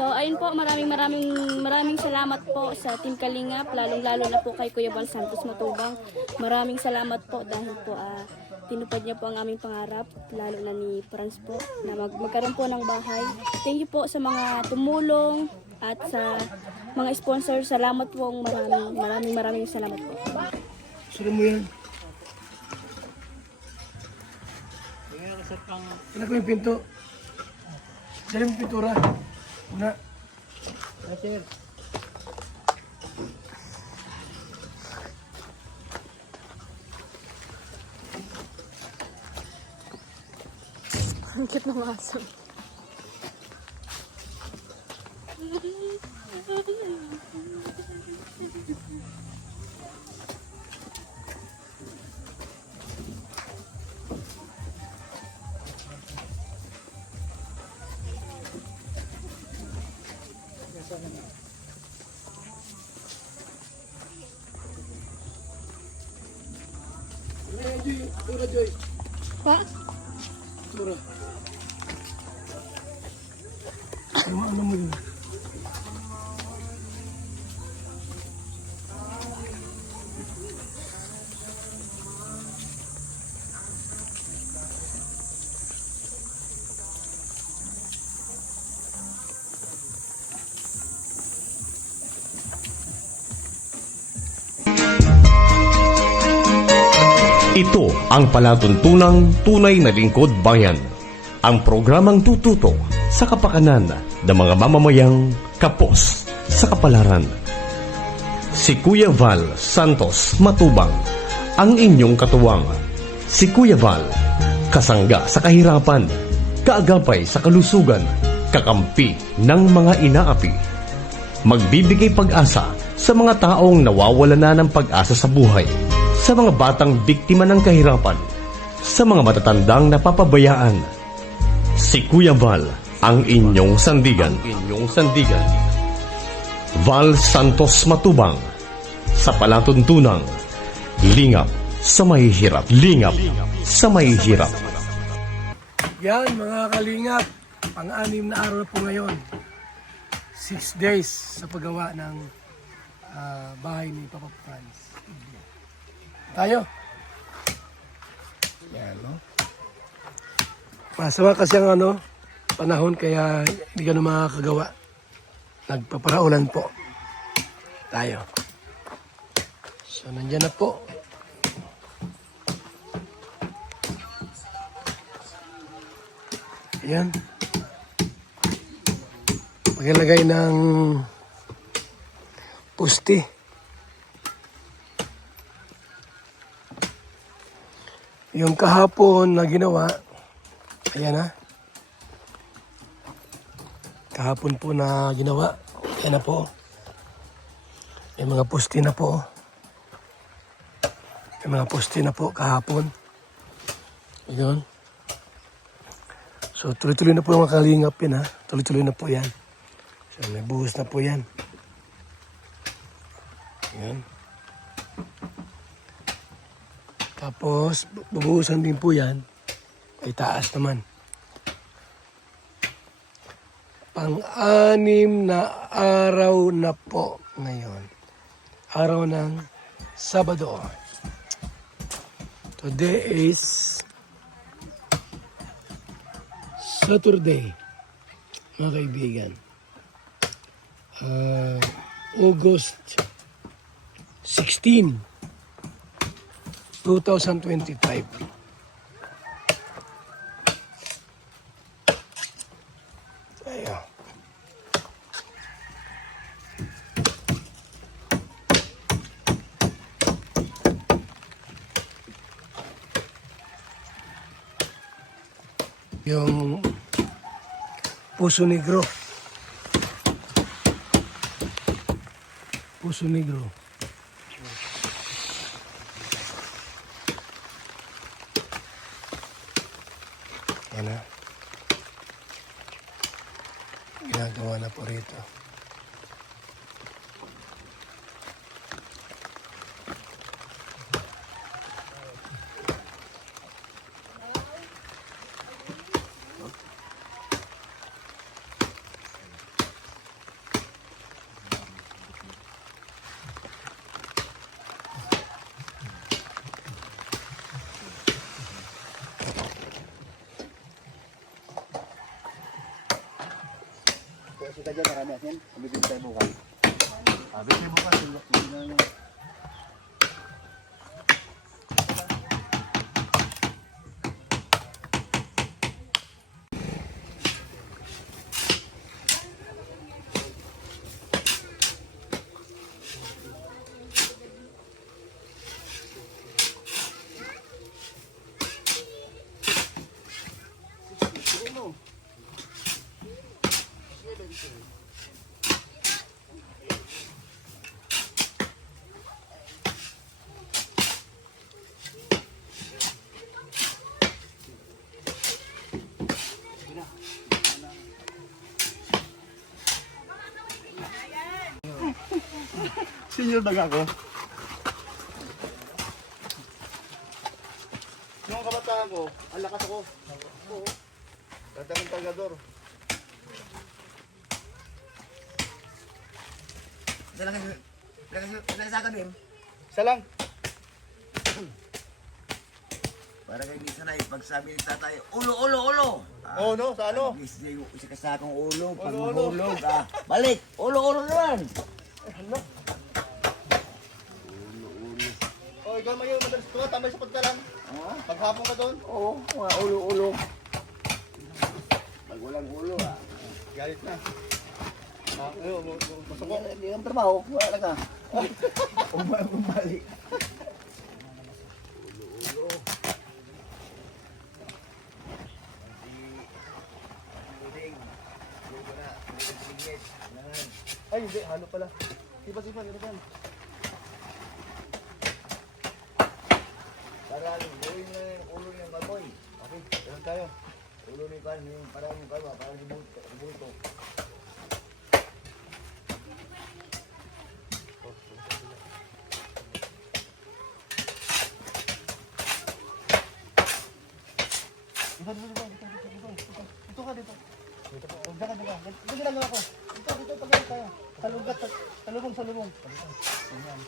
So, ayun po, maraming salamat po sa Team Kalingap, lalong-lalo na po kay Kuya Val Santos Matubang. Maraming salamat po dahil po tinupad niya po ang aming pangarap, lalo na ni Franz po, na magkaroon po ng bahay. Thank you po sa mga tumulong at sa mga sponsor. Salamat po, maraming salamat po. Sino mo yan? Anak ko yung pinto. Sino yung pintura? Una. Sir. Ang cute ng aso. Tura, Joy. Pa? Tura. Ano mo yun? Ito ang palatuntunang tunay na lingkod bayan. Ang programang tututo sa kapakanan ng mga mamamayang kapos sa kapalaran. Si Kuya Val Santos Matubang, ang inyong katuwang. Si Kuya Val, kasangga sa kahirapan, kaagapay sa kalusugan, kakampi ng mga inaapi. Magbibigay pag-asa sa mga taong nawawala na ng pag-asa sa buhay, sa mga batang biktima ng kahirapan, sa mga matatandang napapabayaan. Si Kuya Val, ang inyong sandigan. Val Santos Matubang, sa palatuntunang lingap sa mahihirap. Lingap sa mahihirap. Yan mga kalingap, pang-anim na araw na po ngayon. 6 days sa paggawa ng bahay ni Papa Franz. Tayo. Yan, no? Masama kasi ang panahon kaya hindi ka na makakagawa. Nagpaparaulan po. Tayo. So, nandyan na po. Ayan. Paglagay ng pusti. Yung kahapon na ginawa, ayan na. Kahapon po na ginawa, ayan na po. May mga pusti na po. May mga pusti na po kahapon. Ayan. So tuloy-tuloy na po yung mga kalingap yan ha. Tuloy-tuloy na po yan. So may buhos na po yan. Ayan. Tapos, bubuhusan din po yan. Ay taas naman. Pang-anim na araw na po ngayon. Araw ng Sabado. Today is Saturday, mga kaibigan. August 16, 2025. Ayan. Yung Puso Negro. Puso Negro. Yan na. Ginagawa na po rito. Kita dyan, marami asin. Bibili tayo bukas. Bibili bukas. Senior daga ako. Noong kabataan ko, ang lakas ako. Oo. Dati akong tagador. Sa akin din. Isa lang. Para kayo hindi sanay, pag sabi ni tatay, ulo. Oo, no? Sa ano? Isa ka sa akong ulo, pag Ulo. mahulog, balik, ulo naman. Oh, ikaw mayo madalas ko, tambay sa pagkalan. Paghapon ka doon. Oo, mga ulo. Pag walang ulo, Galit na. Masok ko. Hindi ang trabaho, wala ka. Umalik. Ay, hindi. Halo pala. Sipa, ganito yan. Para gawin na yung ulo ng baboy. Okay, ganun tayo. Ulo ni Pan, yung parang kalma, parang bulto. Dito ka, dito. Huwag ka. Ito ginagawa ko. Dito, pagkain tayo. Salubong. Ayan.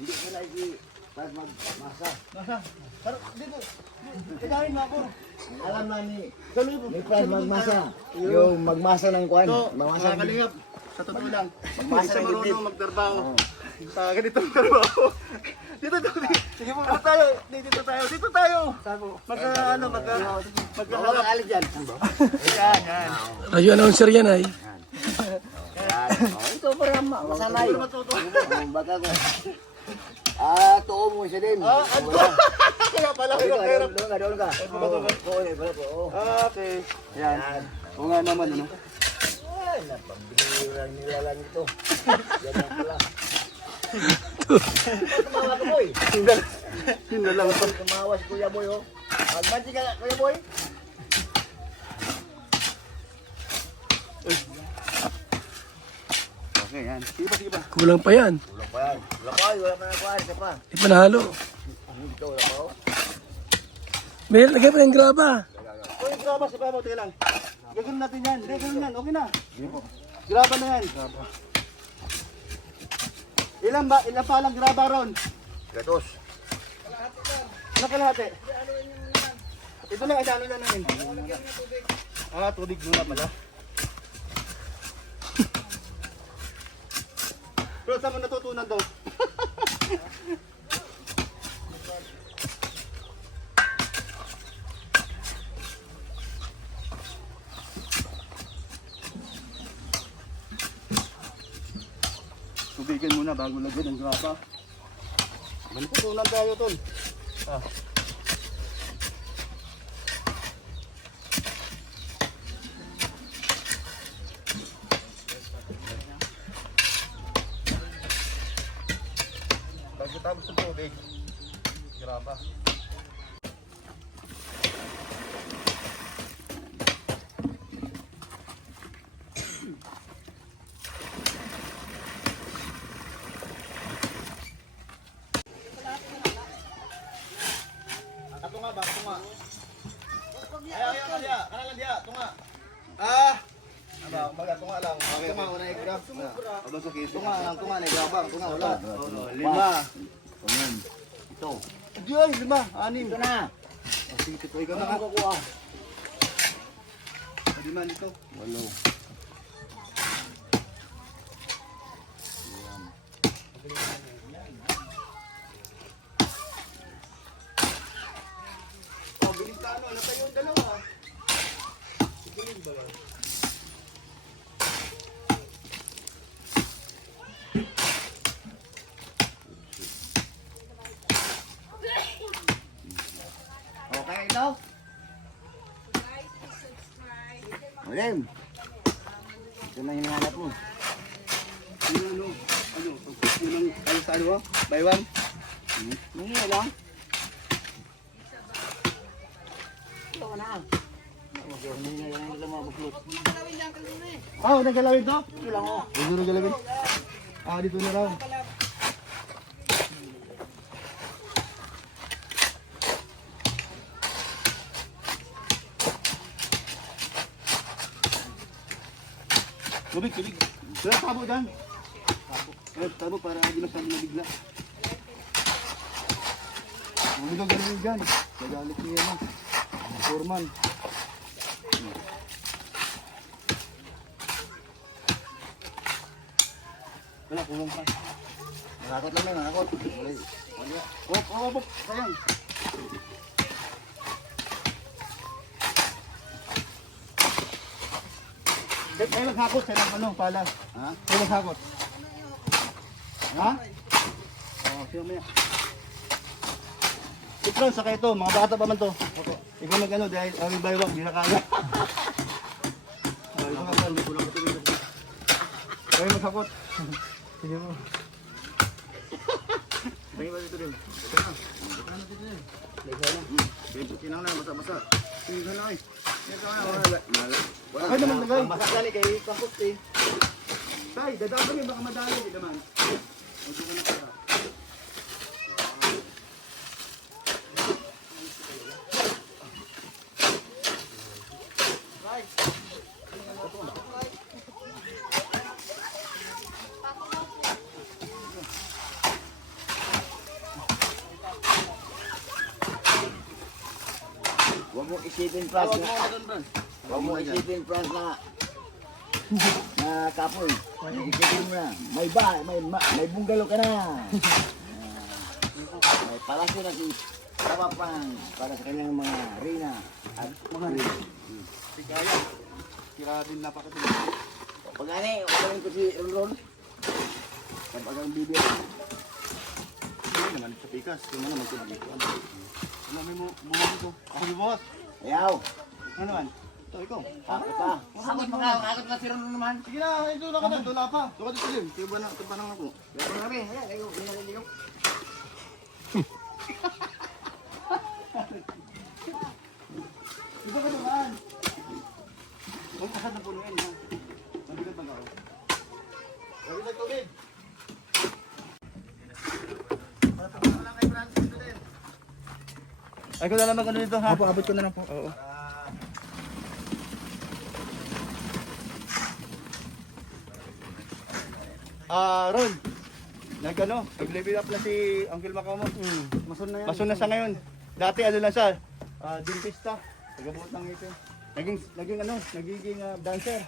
Hindi ka na pag magmasa. Pero dito, kailangan mo ako. Alam na ni Pag magmasa. Yung magmasa ng kuwan. Magmasa ng Kalingap, sa totoo lang. Magmasa Hindi siya ng dibdib. marunong magtrabaho. Sa ganitong trabaho. Dito. Sige po, dito tayo. Bawal alis dyan. Yan. Radio announcer yan ay. Ito para masanay. Baka ko. Tuo mo siya din. Wala. Kaya pala, Doon ka. Oo. Okay. Yan. Oo nga naman, ano? Ay, napambihirang nilalang ito. Yan lang pala. Tumawa ka, boy. Yun na lang. Tumawa si Kuya Boy, oh. Magmansi ka, Kuya Boy. Okay, yan. Sige pa. Kulang pa yan. Wala pa yan. Wala pa nakuha. Isa pa. Di pa nahalo. Dito, wala pa, oh. May lagay pa ng graba. Uy, graba si Papa, tingnan lang. Gagawin natin yan. Hindi, gagawin yan. Okay na. Graba na yan. Ilan pa lang graba ron? Gatos. Ano kalahati? Ito lang, ano na namin. Tubig muna pala. Pero saan mo natutunan daw? Tubigan muna bago lagyan ng grapa. Manitutunan tayo tol. tubig. Graba. Tunga ba? Tunga. Ayaw dia. Kanan dia. Tunga. Baga tunga lang. Tunga una i-grab. Tunga lang. Tunga na i-grabang. Tunga wala. 5. Ayan. Ito. Di ay 5. 6. Ito na. Sige, ito ikaw na. Kukuha. Di man dito. 8. Oh, bilis ka ano. Natayo yung dalawa. Sige ba yan? Okay, ito. Ulim. Ito na hinahanap mo. Ano? Unang ano sa ano? Buy one? Nangyay lang. Ito na. Hindi na lang mabuklot. Naggalawin to? Ito lang oh. Dito naggalawin? Dito na lang. Tubig. Wala tabo dyan. Tabo para hindi masyado nabigla. Hindi ka galawin dyan. Gagalit niya na. Foreman. Wala, kulong ka. Nakakot lang na, nakakot. Wala. Sayang. Kayo naghakot, kayo ng ano, pala. Ha? Kayo naghakot. Ha? Oo, siya maya. Ikron, saka ito, mga bata pa man to. Ikaw mag-ano, dahil ang baywag, di na kaya. Ikaw nga, hindi ko lang ito. Kayo maghakot. Sige mo. Tingin ba dito din? Ito na. Ito na dito din. Ito na. Kinang na, basa-basa. Tingin na eh. Ito na. Ay naman nagay. Masakali kay Kampot eh. Tay, dadapan niyo baka madali di naman. Ito ko na para. Huwag mo isipin, Franz. Huwag mo isipin, Franz, na kapoy. Isipin mo na. May bahay, may bungalow ka na. May palasyo na si Kapapang para sa kanyang mga reyna at mga reyna. Si Kaya. Kira din napakatulog. Pag ani, ulit ko si Ron. Kapag ang bibig. Hindi naman sa pikas. Yung naman ito dito. Ano may mo dito? Ako ni boss. Ayaw. Ano naman? Ito, ikaw. Hakot pa. Hakot pa si Ron naman. Sige na, ito na ka na. Doon pa. Doon ka dito din. Tiyo ba na? Ito pa nang ako. Meron kami. Ayan, kayo. Ginagaling. Dito ka naman. Huwag kasad na punuin ha. Mabigat ba ako? Mabigat tubig. Ay ko na lang mag-ano dito ha. Opo, abot ko na lang po. Oo. Ron. Nag-level up na si Uncle Macomo. Mason na yan. Mason na siya ngayon. Dati ano lang siya, dentista. Tagabuot ng ngipin. Nagiging dancer.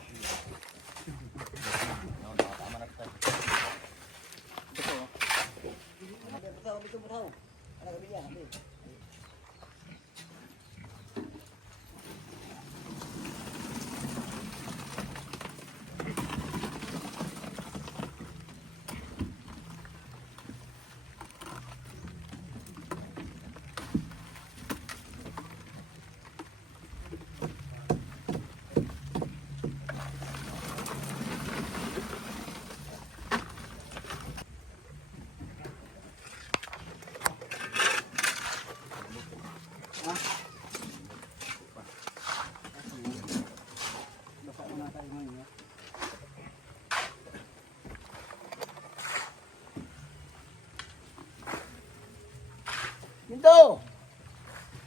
dito.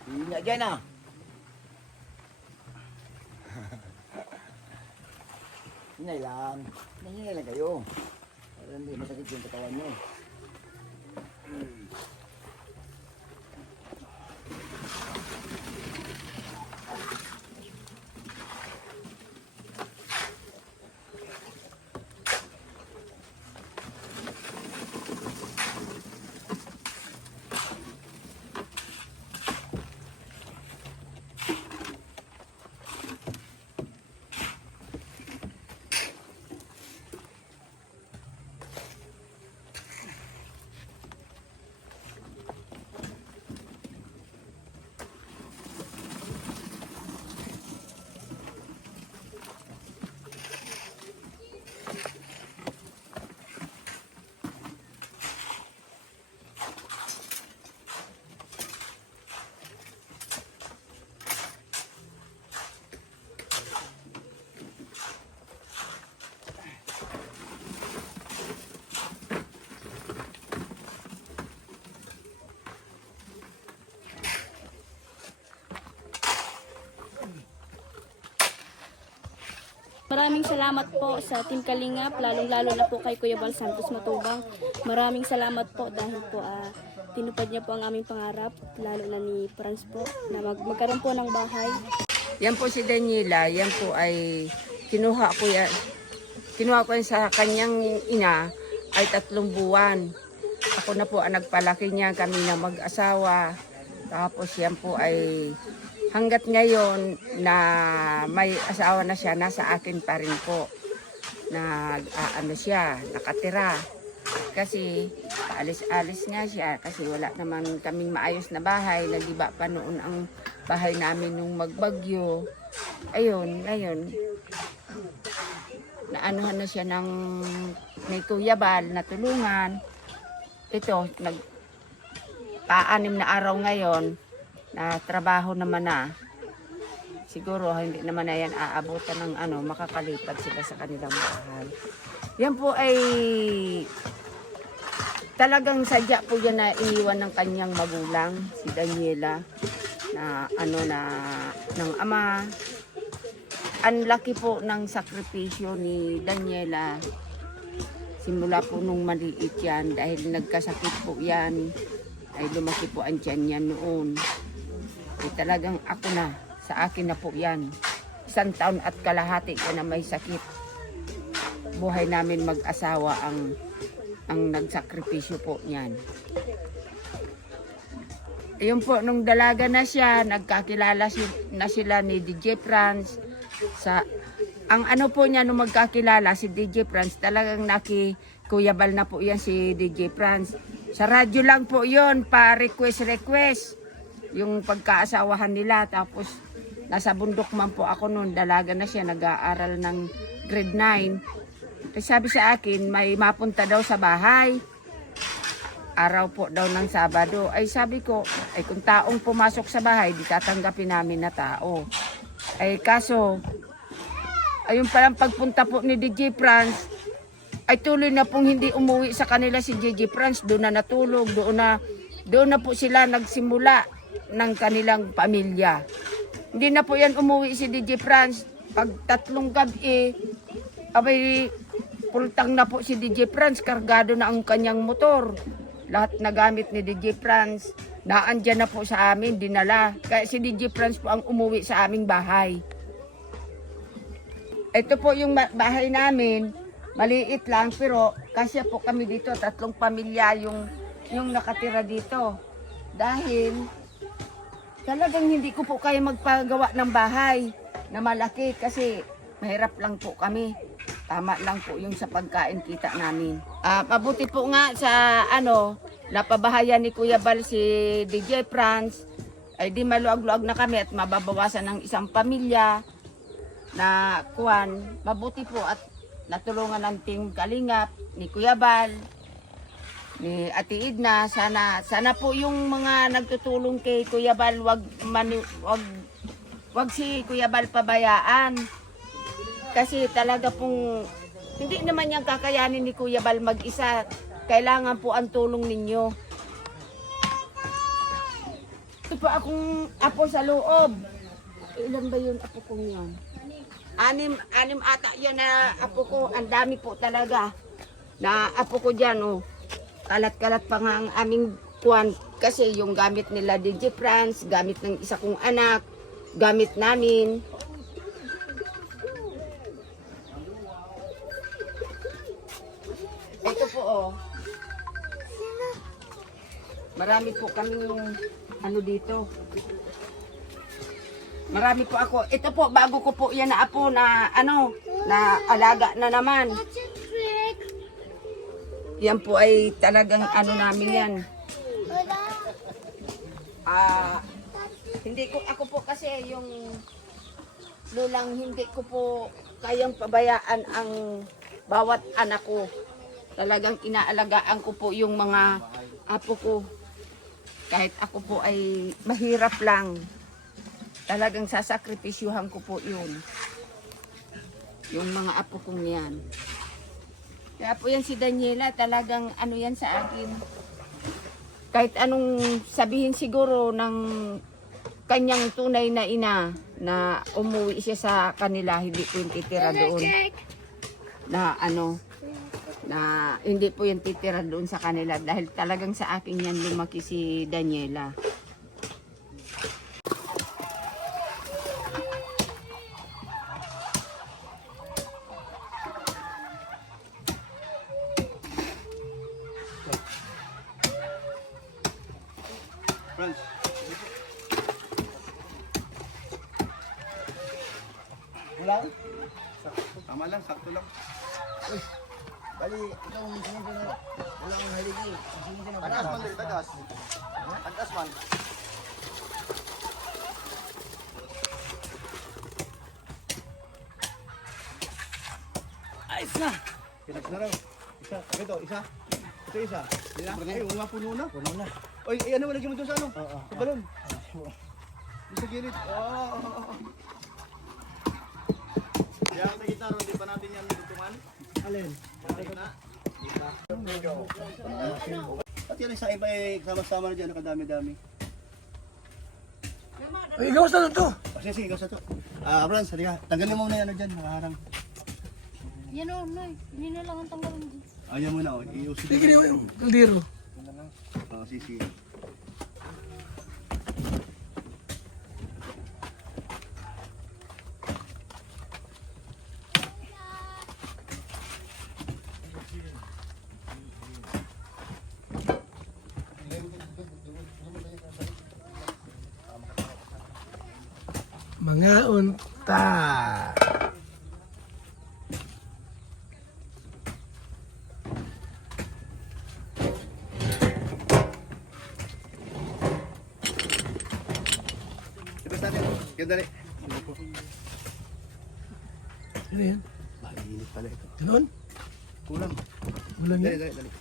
Hindi na dyan ah. Hinay lang. Hinay lang kayo. Para hindi masakit yung katawan nyo. Maraming salamat po sa Team Kalingap, lalong-lalo na po kay Kuya Bal Santos Matubang. Maraming salamat po dahil po tinupad niya po ang aming pangarap, lalo na ni Franz po, na magkaroon po ng bahay. Yan po si Daniela, yan po ay kinuha ko yan sa kanyang ina ay 3 buwan. Ako na po ang nagpalaki niya, kami na mag-asawa. Tapos yan po ay hanggat ngayon na may asawa na siya, nasa akin pa rin po. Siya, nakatira. Kasi alis-alis nga siya kasi wala naman kaming maayos na bahay. Nagiba pa noon ang bahay namin nung magbagyo. Ayun, ngayon, naanuhan na siya ng may Kuya Bal na tulungan. Ito, pa-6 na araw ngayon na trabaho naman na. Siguro hindi naman na yan aabutan ng makakalipat sila sa kanilang bahay. Yan po ay talagang sadya po yan na iniwan ng kanyang magulang, si Daniela, na ng ama. Ang laki po ng sakripisyo ni Daniela. Simula po nung maliit yan, dahil nagkasakit po yan, ay lumaki po ang tiyan niya noon. Ay talagang ako na, sa akin na po yan. 1 taon at kalahati ka na may sakit. Buhay namin mag-asawa ang nagsakripisyo po niyan. Ayun po, nung dalaga na siya, nagkakilala na sila ni DJ Franz. Ang po niya nung magkakilala, si DJ Franz, talagang Kuya Bal na po yan si DJ Franz. Sa radyo lang po yon pa-request. Yung pagkaasawahan nila, tapos nasa bundok man po ako noon, dalaga na siya, nag-aaral ng grade 9. Kasi sabi sa akin, may mapunta daw sa bahay. Araw po daw ng Sabado. Ay sabi ko, ay kung taong pumasok sa bahay, di tatanggapin namin na tao. Ay kaso, ayun palang pagpunta po ni DJ Franz, ay tuloy na pong hindi umuwi sa kanila si DJ Franz. Doon na natulog, doon na po sila nagsimula ng kanilang pamilya. Hindi na po yan umuwi si DJ Franz. Pag 3 gabi, abay, pultang na po si DJ Franz, kargado na ang kanyang motor. Lahat na gamit ni DJ Franz, naandyan na po sa amin, dinala. Kaya si DJ Franz po ang umuwi sa aming bahay. Ito po yung bahay namin, maliit lang, pero kasya po kami dito, 3 pamilya yung nakatira dito. Dahil talagang hindi ko po kaya magpagawa ng bahay na malaki kasi mahirap lang po kami. Tama lang po yung sa pagkain kita namin. Mabuti po nga sa napabahayan ni Kuya Bal si DJ Franz, ay di maluag-luag na kami at mababawasan ng isang pamilya na kuwan. Mabuti po at natulungan ng Team Kalingap ni Kuya Bal, ni Ate Edna. Sana po yung mga nagtutulong kay Kuya Bal, wag si Kuya Bal pabayaan. Kasi talaga pong hindi naman yung kakayanin ni Kuya Bal mag-isa. Kailangan po ang tulong ninyo. marami po akong apo sa loob. Ilan ba yun apo kong yan? Anim ata yan na apo ko. Ang dami po talaga na apo ko dyan. Oh. Kalat-kalat pa nga ang aming kuwan. Kasi yung gamit nila DJ France, gamit ng isa kong anak, gamit namin. Ito po oh. Marami po kaming ano dito. Marami po ako. Ito po, bago ko po yan na apo na ano, na alaga na naman. Yan po ay talagang ano namin yan. Hindi ko, ako po kasi yung lulang hindi ko po kayang pabayaan ang bawat anak ko. Talagang inaalagaan ko po yung mga apo ko. Kahit ako po ay mahirap lang. Talagang sasakripisyuhan ko po yun. Yung mga apo kong yan. Kaya po yan si Daniela, talagang ano yan sa akin. Kahit anong sabihin siguro ng kanyang tunay na ina na umuwi siya sa kanila, hindi po yung titira doon. Na ano, na hindi po yung titira doon sa kanila dahil talagang sa akin yan lumaki si Daniela. Franz. Wala? Tama lang, sakto lang. Bali, itong sinunod na wala kang haligi. Sinunod na Tagas man, dali, tagas. Tagas man. Ayos na! Pinags na raw. Isa, ito, isa. Ito isa. Ay, oo nga, puno na. Puno na. Oy, ano, lagyan mo doon sa ano? Sa balon. Doon sa gilid. Kaya sa gitara, hindi pa natin yan tutungan. Alin? Na. At yan isa iba eh, sama-sama na dyan, nakadami-dami. Ay, gawas na lang to! Sige, sige, ikaw sa to. Franz, halika. Tanggalin mo muna yan dyan, nakaharang. Yan o, Nay. Hindi na lang ang tanggalin dito. Ayan muna, oh. Iusin. Tigil mo yung kaldero. Sige. Mga unta. Ito sa atin. Yan, dali. Ano yan? Mainit pala ito. Ganon? Kulang. Ulan Dali, yan. dali.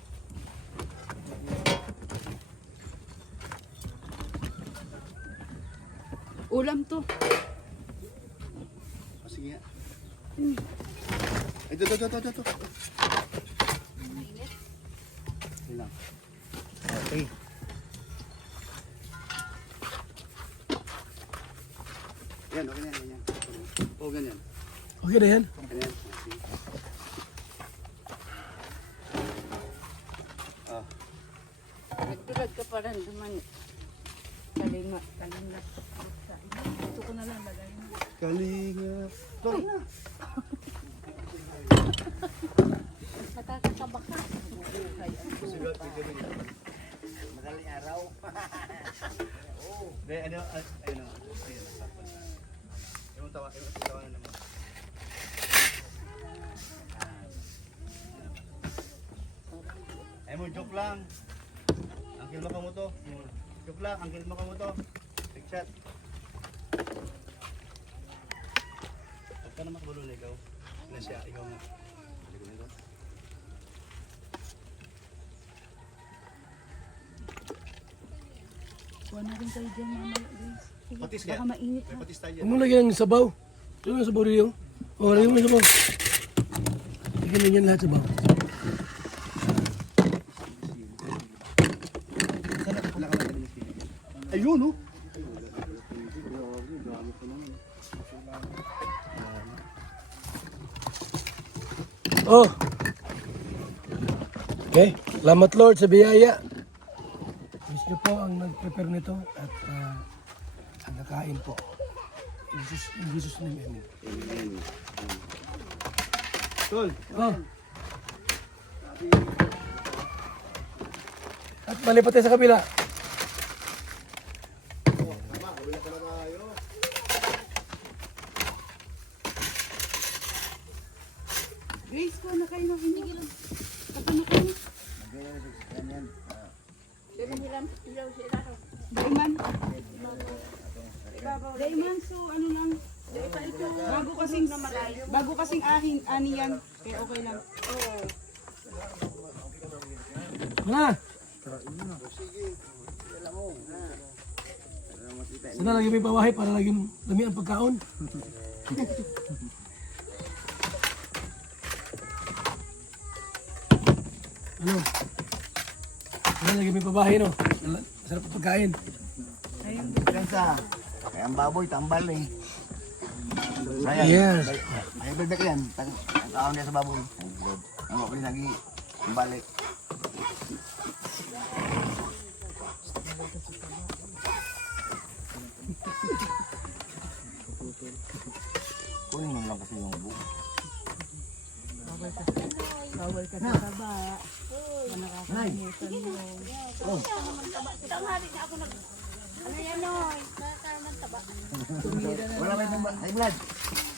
Ulam to. Sige nga. Ito. Ilang. Okay. Yan, okay na yan, ganyan. Oo, ganyan. Okay na yan? Ganyan. Nagdulag ka pa rin duman. Kalinga. Ito ko na lang lagay mo. Kalinga. Sorry na. Nakakakaba ka. madaling araw. Hindi, ano, ayun. Yung tawa na naman. Ay mo, joke lang. Angkil Makamoto. Joke lang, Angkil Makamoto. Big shot. Huwag ka na makabalon na ikaw. Na siya, ikaw na. Kuha na rin kayo dyan, mama. Patis ka. Baka mainit May patis tayo Huwag dyan. mo lagyan ng sabaw. Lagyan ng sabaw rin. O, lagyan mo ng sabaw. Lagyan mo yan lahat sabaw. Ayun, oh. Oh. Okay. Salamat Lord sa biyaya. Diyos niyo po ang nag-prepare nito at ang nakain po. In Jesus name, amen. Tol, Oh. At malipat tayo sa kabila. Grace ko na kayo ng hinigil. Daiman, so ano lang, bago kasing ani yan, kaya okay lang. Mana? Sana lagi may pawahi para laging dami ang pagkaon. Ano? Sana lagi may pawahi no. Sarap ang pagkain. Yan sa, kaya ang baboy, tambal eh. Sayang. Yes. May bebek yan. Ang taon niya sa baboy. Ang mga lagi, tambal eh. Kunin mo lang kasi yung buo. Bawal ka sa taba. Nakakalimutan mo. Wala may high blood.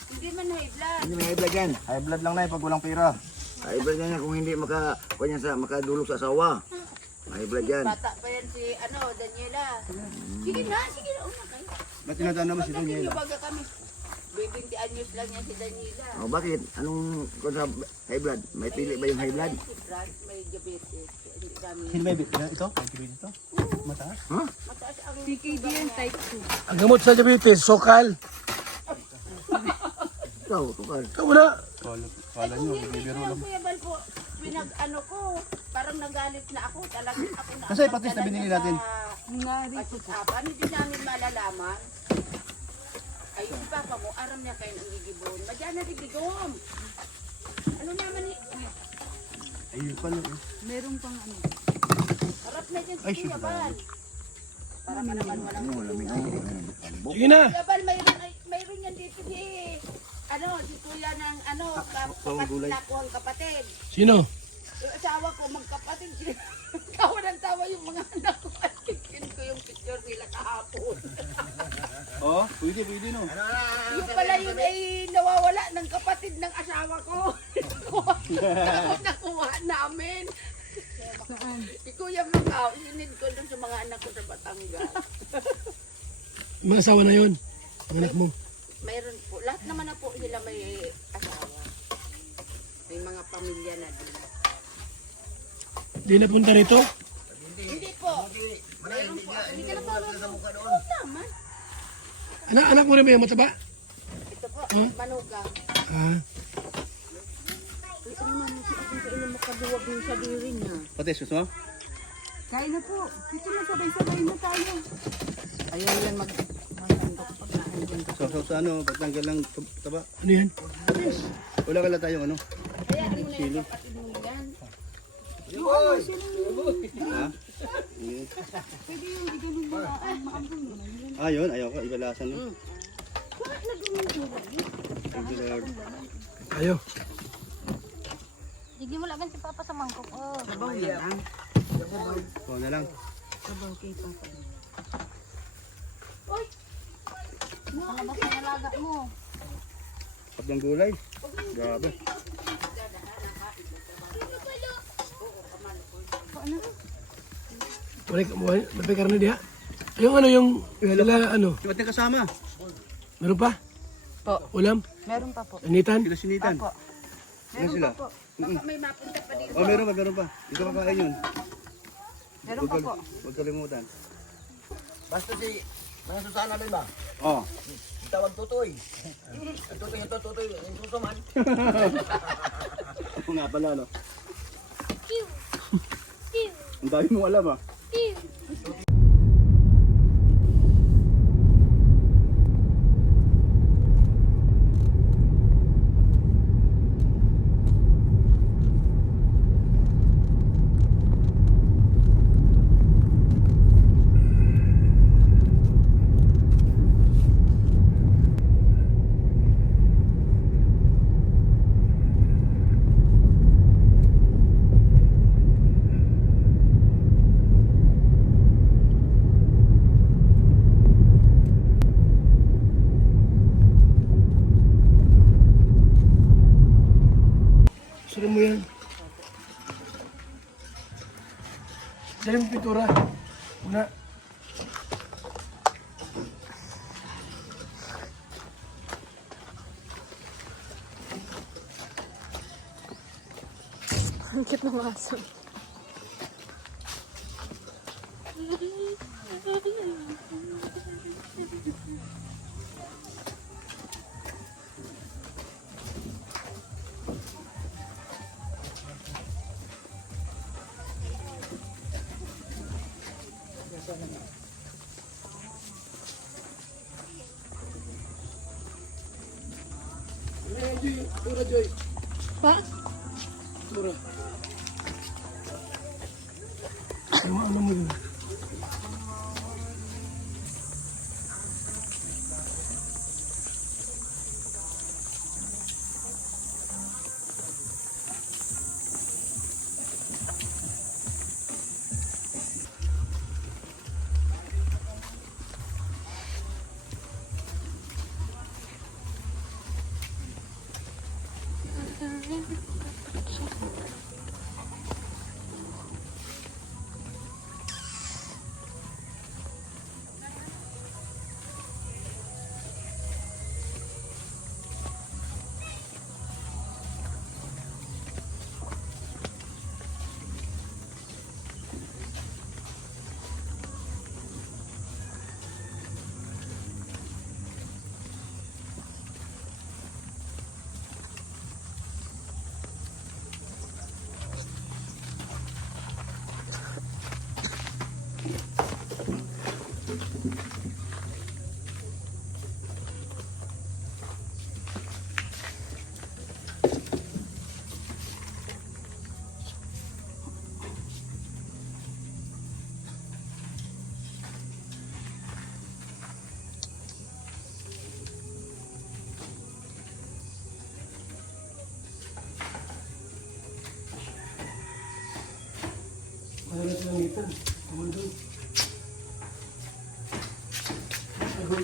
Hindi man high blood. Hindi may high blood yan. High blood lang na pag walang pera. High blood yan kung hindi makadulog sa asawa. High blood yan. Bata pa yan si Daniela. Sige na, una kayo. ba't tinadaan naman si Bakit Daniela? baga kami? 20 anyos lang yan si Daniela. Oh, bakit? Anong kung sa high blood? May pili ba yung high blood? Si Brad, may diabetes. Hindi kami. Sino ba ito? May tibay dito? Mataas? Mataas ang CKD yan, type 2. Ang gamot sa diabetes, sokal. Ikaw, tukal. Ikaw wala. Kala nyo, hindi bibiro ko, lang. Kuya Bal po, ko, parang nagalit na ako. Talagang ako na. Kasi patis na binili natin. Pag-usapan, hindi namin malalaman. Ay, yung papa mo, aram niya kayo ng gigibon. Madyan na gigibon. Ano naman ni... Ayun pala eh. Meron pang ano. Harap na dyan Ay, si Kuya shoot. Bal. Para ka naman walang... Ano, lamig ay. Sige na. Kuya Bal, mayroon yan dito si Kuya ng kapatid na kuhang kapatid. Sino? Yung asawa ko, magkapatid. Tawa ng tawa yung mga anak ko. Kikin ko yung picture nila kahapon. Oh, pwede no. Yung pala yun ay nawawala ng kapatid ng asawa ko. Nakuha namin. Saan? Si Kuya Macau, sinid ko dun sa mga anak ko sa Batangas. Yung mga asawa na yun. Ang anak mo. Mayroon po. Lahat naman na po sila may asawa. May mga pamilya na din. Di napunta rito. Hindi po. Mayroon po. Hindi ka na po. Oo naman. Anak mo rin ba yung mataba? Ito po, Huh? manuga. Ah. Patis, gusto mo? Kain na po. Dito na sabay-sabay na tayo. Ayaw yan mag-andok pag naandyan ka. So sa ano, pagtanggal lang taba. Ano yan? Wala ka lang tayong ano. Kaya ano na yung kapatid mo yan? Ha? Ah, yun. Ayaw ko. Ibalasan mo. Thank you, Lord. Ayo. Hindi mo lagan si Papa sa mangkok. Oh. Sabaw na lang. Kuha na lang. Sabaw kay Papa. Palabas ang alaga mo. Kaplang gulay. Grabe. Balik mo. Napay karne diha. Yung ano yung sila ano? Ba't yung kasama? Meron pa? Po. Ulam? Meron pa po. Anitan? Sila sinitan. Apo. Ano sila? Baka may mapunta pa dito. Oh, meron pa. Ito pa kain yun. Meron pa po. Huwag kalimutan. Basta si, mga susahan namin ba? Oh. Tawag tutoy. Ang tutoy ito, tutoy. Ang susuman. Ako nga pala, no? Ang dami mong alam, ah. Siya yung pintura. Una. Ang cute ng aso. Pintura, Joy. Pa? Pintura. Ano mo yun? Ano sa langitan? Kaman doon. Agol.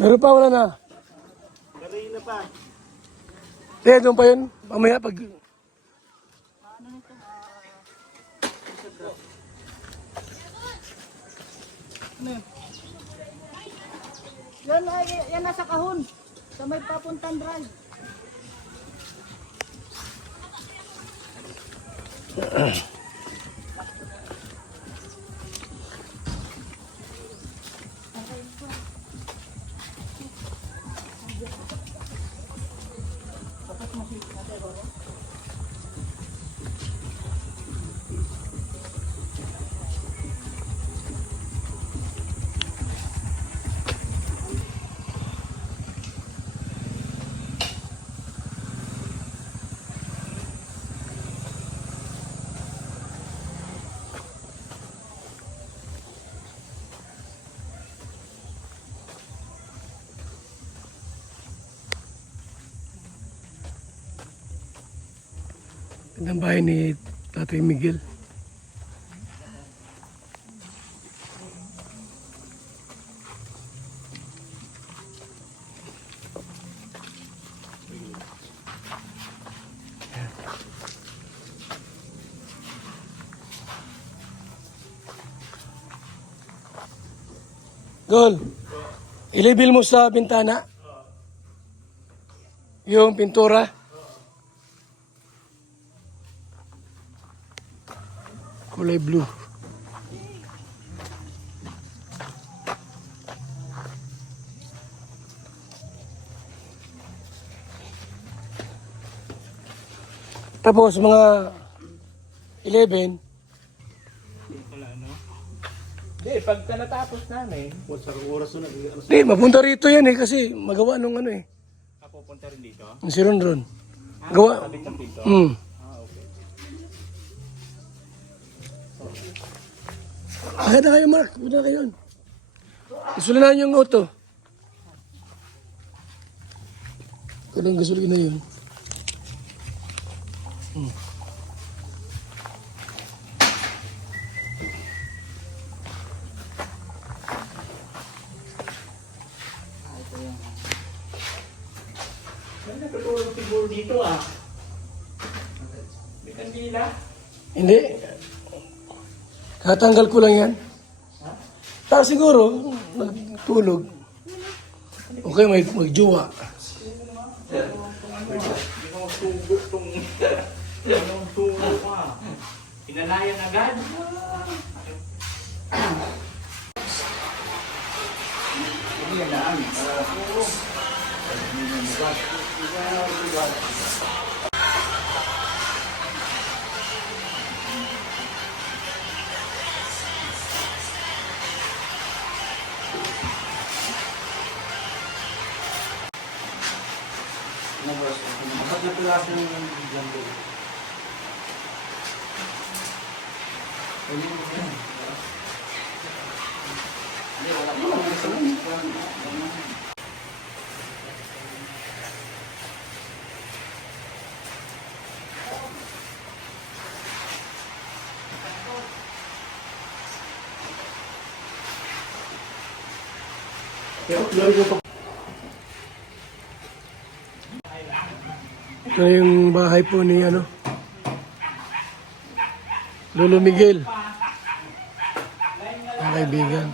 Meron pa, wala na. Kanina pa. Doon pa yun. Mamaya pag... Yan nasa kahon. Sa may papuntang drive. Gandang bahay ni Tatay Miguel. Gol, i-label mo sa bintana yung pintura. Kulay blue. Tapos mga 11, di, mapunta rito yan eh kasi magawa nung ano eh. Pupunta rin dito? Si Ron. Gawa. Agad na kayo, Mark. Agad na kayo. Isulinan yung auto. Kailang gasolina yun. Hindi. Katanggal ko lang yan. Tapos siguro, nagtulog. Okay, magjowa. Pinalayan agad. Ito yung bahay po ni ano, Lolo Miguel. Mga kaibigan.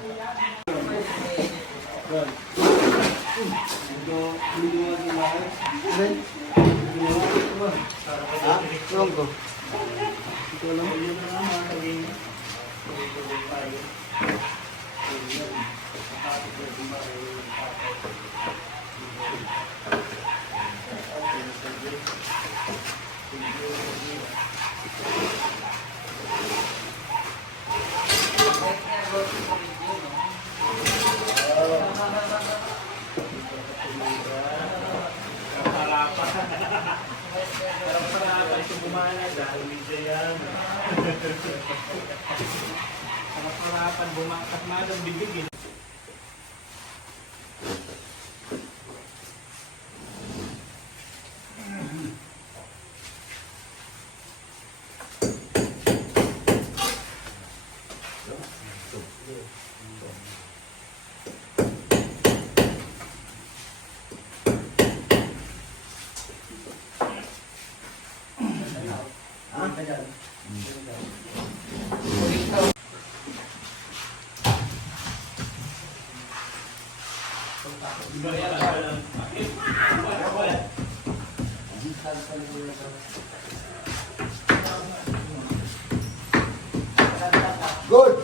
Good.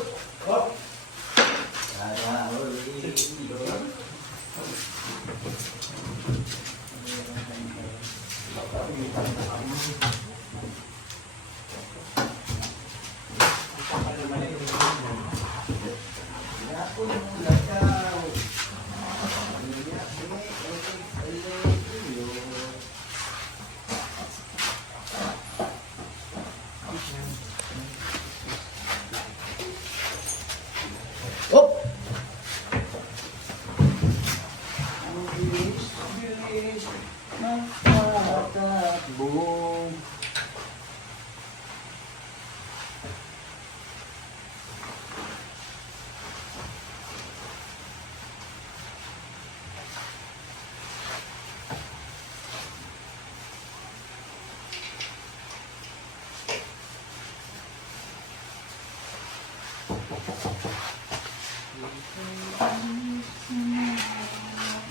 Hop!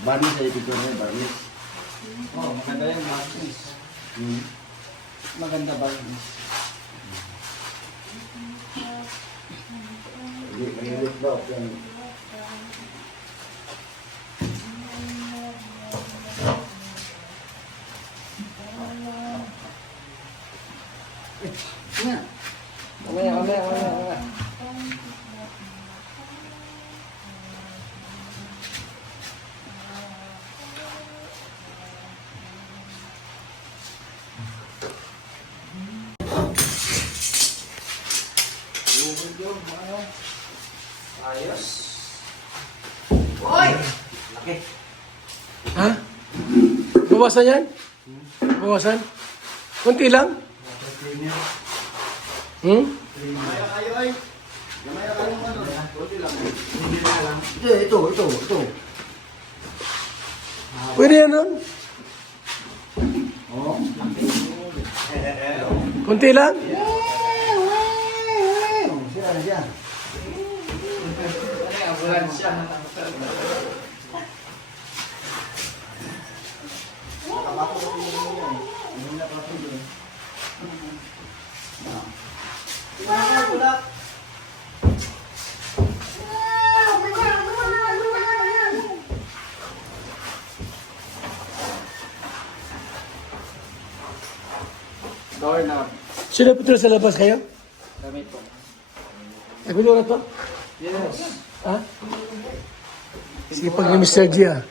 Barnis ay picture niya, barnis. Oh, maganda yan, Marcus. Maganda ba yun? Hindi, may daw. Mamaya. Ha? Bawasan yan? Bawasan? Kunti lang? Ito. Pwede yan nun? Kunti lang? Sino Pedro sa labas kayo? Kami po. Nagulo na to? Yes. Ha? Sige pag ni Mr. G ah.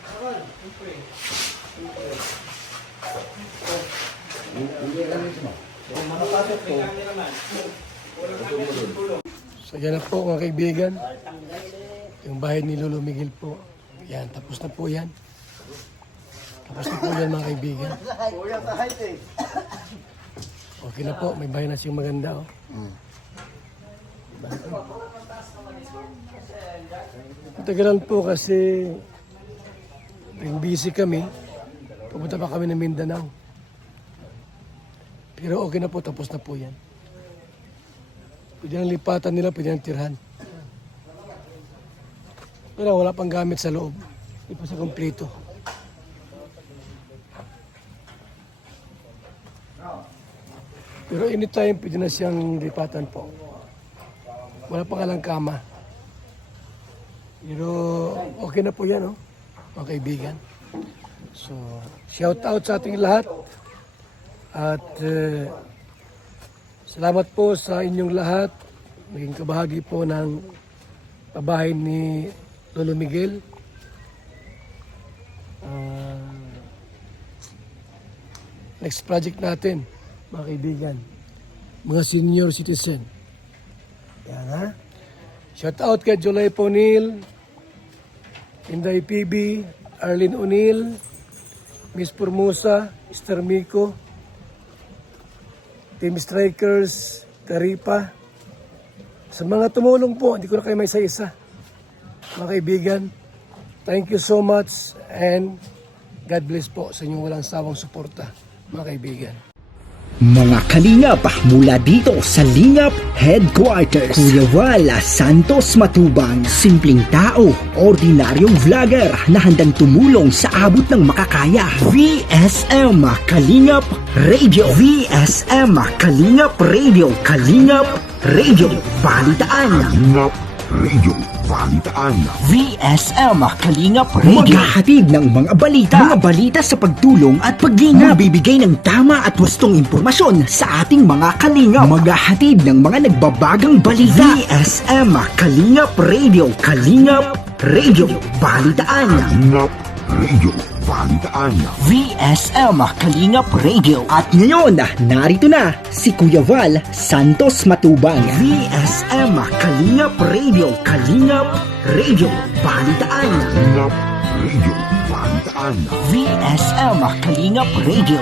So yan na po mga kaibigan. Yung bahay ni Lolo Miguel po. Yan, tapos na po yan. Tapos na po yan mga kaibigan. Okay na po, may bahay na siyang maganda oh. Tagalan po kasi ring busy kami. Pupunta pa kami ng Mindanao. Pero okay na po, tapos na po yan. Pwede nang lipatan nila, pwede nang tirhan. Pero wala pang gamit sa loob. Hindi pa sa kompleto. Pero anytime, pwede na siyang lipatan po. Wala pa nga lang kama. Pero okay na po yan, oh, mga kaibigan. So, shout out sa ating lahat. At salamat po sa inyong lahat. Maging kabahagi po ng pabahay ni Lolo Miguel. Next project natin, mga kaibigan, mga senior citizen. Yan ha. Shout out kay Jolay Ponil, Inday PB, Arlene O'Neill, Miss Formosa, Mr. Miko, Team Strikers, Taripa. Sa mga tumulong po, hindi ko na kayo may isa-isa. Mga kaibigan, thank you so much and God bless po sa inyong walang sawang suporta, mga kaibigan. Mga kalingap mula dito sa Lingap Headquarters, Kuya Wala Santos Matubang, simpleng tao, ordinaryong vlogger na handang tumulong sa abot ng makakaya. VSM Kalingap Radio, VSM Kalingap Radio, Kalingap Radio Balitaan, Kalingap Radio Balitaan, VSM Kalingap Radio. Maghahatid ng mga balita sa pagtulong at paglingap. Magbibigay ng tama at wastong impormasyon sa ating mga kalingap. Maghahatid ng mga nagbabagang balita. VSM Kalingap Radio, Kalingap Radio Balitaan, Kalingap Radio Balitaan, VSM Kalingap Radio. At ngayon, narito na si Kuya Val Santos Matubang. VSM Kalingap Radio, Kalingap Radio Balitaan, Kalingap Radio Balitaan, VSM Kalingap Radio.